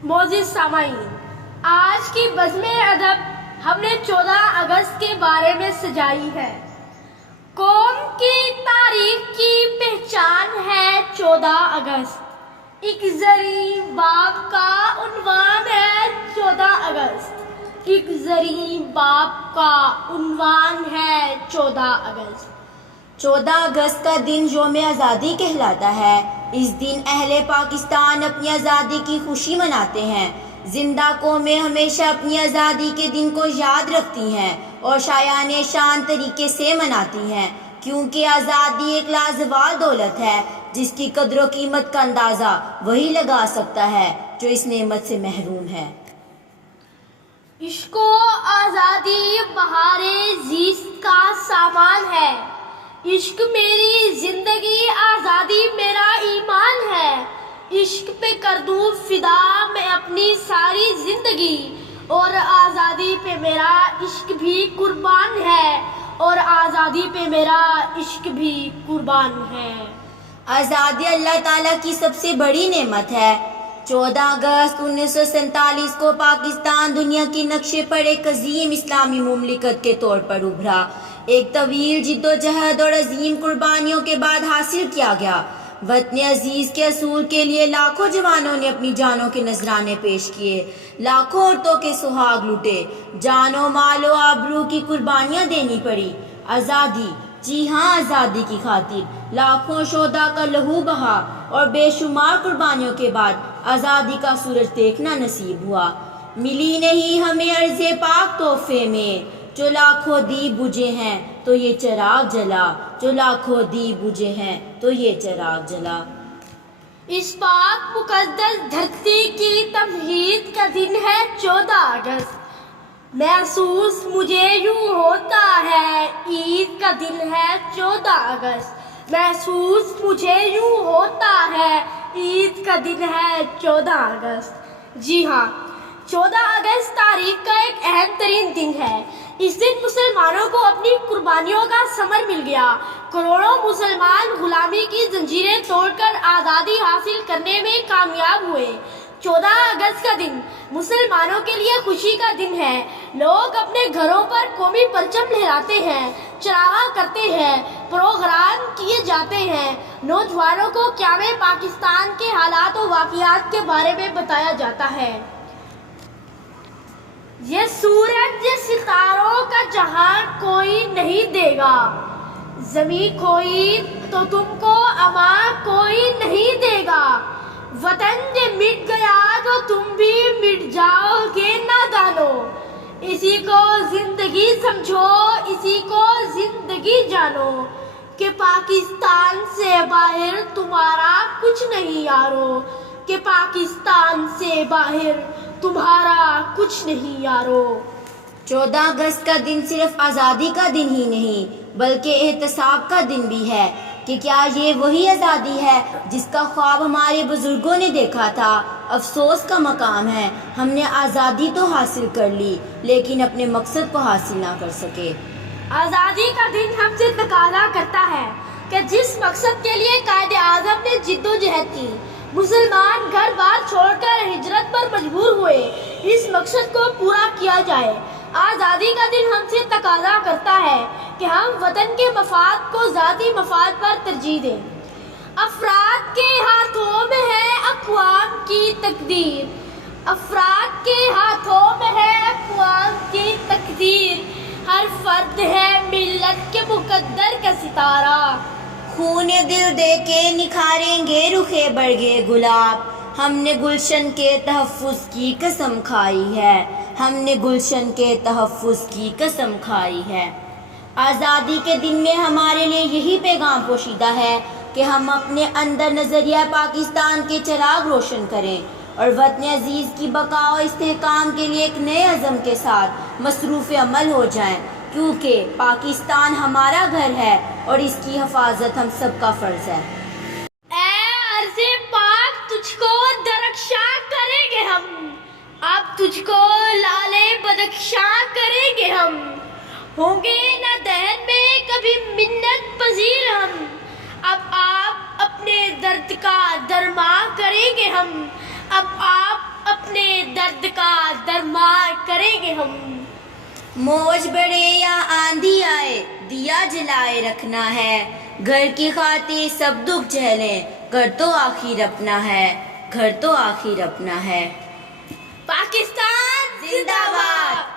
मोअज़्ज़िज़ सामाईन, आज की बज़्म अदब हमने 14 अगस्त के बारे में सजाई है। कौम की तारीख की पहचान है 14 अगस्त। एक ज़री बाप का उन्वान है 14 अगस्त। एक ज़री बाप का उन्वान है 14 अगस्त। 14 अगस्त का दिन यौम आज़ादी कहलाता है। इस दिन अहले पाकिस्तान अपनी आज़ादी की खुशी मनाते हैं। जिंदा कौमें हमेशा अपनी आज़ादी के दिन को याद रखती हैं और शायान शान तरीके से मनाती हैं, क्योंकि आज़ादी एक लाजवाल दौलत है जिसकी कदर कीमत का अंदाज़ा वही लगा सकता है जो इस नेमत से महरूम है। इश्को आज़ादी बहारे ज़ीस्त का सामान है। इश्क मेरी जिंदगी, आज़ादी मेरा ईमान है। इश्क पे कर दूं फिदा मैं अपनी सारी जिंदगी, और आज़ादी पे मेरा इश्क भी कुर्बान है। और आज़ादी पे मेरा इश्क भी कुर्बान है। आज़ादी अल्लाह ताला की सबसे बड़ी नेमत है। 14 अगस्त 1947 को पाकिस्तान दुनिया के नक्शे पर एक अजीम इस्लामी मुमलिकत के तौर पर उभरा। एक तवील जिद्दोजहद और अजीम कुर्बानियों के बाद हासिल किया गया। वतन अजीज के असूल के लिए लाखों जवानों ने अपनी जानों के नजराने पेश किए, लाखों औरतों के सुहाग लुटे, जानो मालो आबरू की कुर्बानियां देनी पड़ी। आज़ादी, जी हाँ आज़ादी की खातिर लाखों शोदा का लहू बहा और बेशुमार कुर्बानियों के बाद आज़ादी का सूरज देखना नसीब हुआ। मिली नहीं हमें अर्ज़े पाक तोहफे में, जो लाखों दीप बुझे हैं तो ये चिराग जला, जो लाखों दीप बुझे हैं तो ये चिराग जला। इस पाक मुकद्दस धरती की तमहीद का दिन है 14 अगस्त। महसूस मुझे यूं होता है ईद का दिन है 14 अगस्त। महसूस मुझे यूं होता है ईद का दिन है 14 अगस्त। जी हाँ, 14 अगस्त तारीख का एक अहम तरीन दिन है। इस दिन मुसलमानों को अपनी कुर्बानियों का समर मिल गया। करोड़ों मुसलमान गुलामी की जंजीरें तोड़कर आज़ादी हासिल करने में कामयाब हुए। 14 अगस्त का दिन मुसलमानों के लिए खुशी का दिन है। लोग अपने घरों पर कौमी परचम लहराते हैं, चरागा करते हैं, प्रोग्राम किए जाते हैं। नौजवानों को क़याम पाकिस्तान के हालात और वाक़ियात के बारे में बताया जाता है। ये सूरज ये सितारों का जहां कोई नहीं देगा, ज़मीं कोई तो तुमको अमा कोई नहीं देगा। वतन जे मिट गया तो तुम भी मिट जाओगे नादानो। इसी को जिंदगी समझो, इसी को जिंदगी जानो, कि पाकिस्तान से बाहर तुम्हारा कुछ नहीं यारो, कि पाकिस्तान से बाहर तुम्हारा कुछ नहीं यारो। 14 अगस्त का दिन सिर्फ आज़ादी का दिन ही नहीं बल्कि एहतसाब का दिन भी है कि क्या ये वही आज़ादी है जिसका ख्वाब हमारे बुजुर्गों ने देखा था। अफसोस का मकाम है हमने आज़ादी तो हासिल कर ली लेकिन अपने मकसद को हासिल ना कर सके। आज़ादी का दिन हमसे तकाज़ा करता है कि जिस मकसद के लिए कायदे आज़म ने जिद्दोजहद की, मुसलमान घर बार छोड़कर हिजरत पर मजबूर हुए, इस मकसद को पूरा किया जाए। आज़ादी का दिन हमसे तकाज़ा करता है कि हम वतन के मफाद को ज़ाती मफाद पर तरजीह दें। अफराद के हाथों में है अक़वाम की तकदीर, अफराद के हाथों में है अक़वाम की तकदीर। हर फर्द है मिल्लत के मुकद्दर का सितारा। खूने दिल दे के निखारेंगे रुखे बरगे गुलाब, हमने गुलशन के तहफ़्फ़ुज़ की कसम खाई है, हमने गुलशन के तहफ़्फ़ुज़ की कसम खाई है। आज़ादी के दिन में हमारे लिए यही पैगाम पोशीदा है कि हम अपने अंदर नज़रिया पाकिस्तान के चिराग रोशन करें और वतन अजीज़ की बका और इस्तेहकाम के लिए एक नए अज़म के साथ मसरूफ़ अमल हो जाएं, क्योंकि पाकिस्तान हमारा घर है और इसकी हिफाजत हम सबका फ़र्ज़ है। ऐ अर्ज़े पाक तुझको दरख्शां करेंगे हम, अब तुझको लाले बदख्शां करेंगे हम। होंगे न दहन में कभी मिन्नत पजीर हम, अब आप अपने दर्द का दरमा करेंगे हम, अब आप अपने درد کا درمان کریں گے ہم. موج بڑھے یا آندھی آئے دیا جلائے رکھنا ہے. گھر کی خاطر سب دکھ جھیلیں گھر تو آخر اپنا ہے. گھر تو آخر اپنا ہے. پاکستان زندہ باد.